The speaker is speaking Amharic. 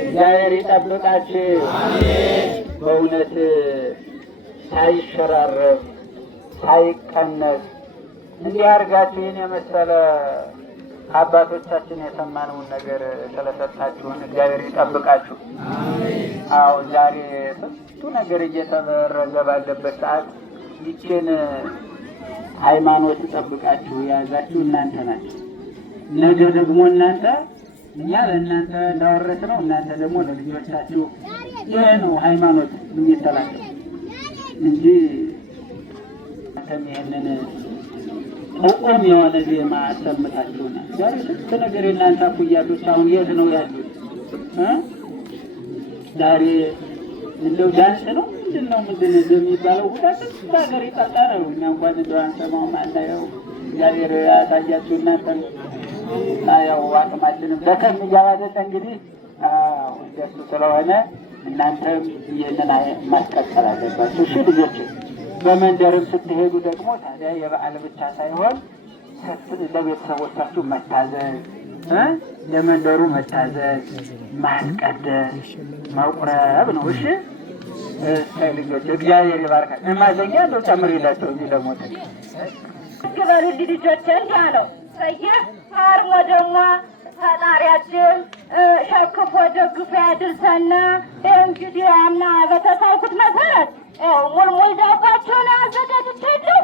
እግዚአብሔር ይጠብቃችሁ። በእውነት ሳይሸራረፍ ሳይቀነስ እንዲህ አድርጋችሁ ይህን የመሰለ አባቶቻችን የሰማነውን ነገር ስለሰጣችሁን እግዚአብሔር ይጠብቃችሁ። አዎ ዛሬ ብዙ ነገር እየተደረገ ባለበት ሰዓት ይችን ሃይማኖት ጠብቃችሁ የያዛችሁ እናንተ ናችሁ። ነገ ደግሞ እናንተ እኛ ለእናንተ እንዳወረስ ነው፣ እናንተ ደግሞ ለልጆቻችሁ። ይሄ ነው ሃይማኖት የሚተላለፍ እንጂ ይህንን ቁም የሆነ ዜማ አሰምታችሁናል። ዛሬ ስንት ነገር የእናንተ አኩያቶች አሁን የት ነው ያሉት? ዛሬ እንደው ዳንስ ነው ምንድን የሚባለው ሁላት በሀገር የጠጣ ነው። እኛ እንኳን እንደው አንሰማውም አናየው። እግዚአብሔር ያሳያችሁ እናንተ ያው አቅማችንም ደከም እያባዘጠ እንግዲህ እንደሱ ስለሆነ እናንተም ይህንን ማስቀጠል አለባችሁ። እሺ ልጆች፣ በመንደርም ስትሄዱ ደግሞ ታዲያ የበዓል ብቻ ሳይሆን ለቤተሰቦቻችሁ መታዘዝ፣ ለመንደሩ መታዘዝ፣ ማስቀደስ፣ መቁረብ ነው። እሺ ልጆች፣ እግዚአብሔር ይባርካል። እማዘኛ እንደው ጨምሪላቸው እንጂ ደግሞ ግበሉ ልጆች እንዲህ አለው አርሞ ደግሞ ፈጣሪያችን ሸክፎ ደግፎ ያድርሰና። እንግዲህ አምና በተሳልኩት መሰረት ሙልሙል ዳባቸውን አዘጋጅቻለሁ።